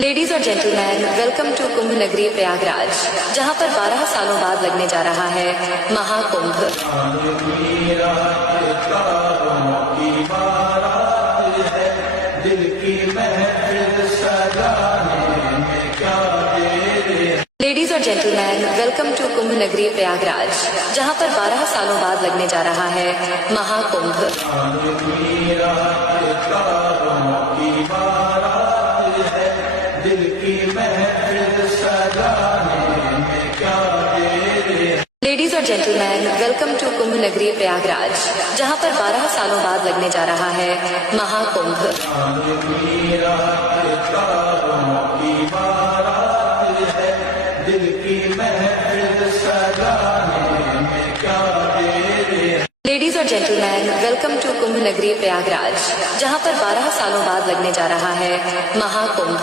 Ladies और gentleman, welcome to कुंभ नगरी प्रयागराज, जहां पर 12 सालों बाद लगने जा रहा है महाकुंभ। लेडीज और जेंटलमैन, वेलकम टू कुंभ नगरी प्रयागराज, जहां पर 12 सालों बाद लगने जा रहा है महाकुंभ। लेडीज और जेंटलमैन, वेलकम टू कुंभ नगरी प्रयागराज, जहां पर 12 सालों बाद लगने जा रहा है महाकुंभ। लेडीज और जेंटलमैन, वेलकम टू कुंभ नगरी प्रयागराज, जहां पर 12 सालों बाद लगने जा रहा है महाकुंभ।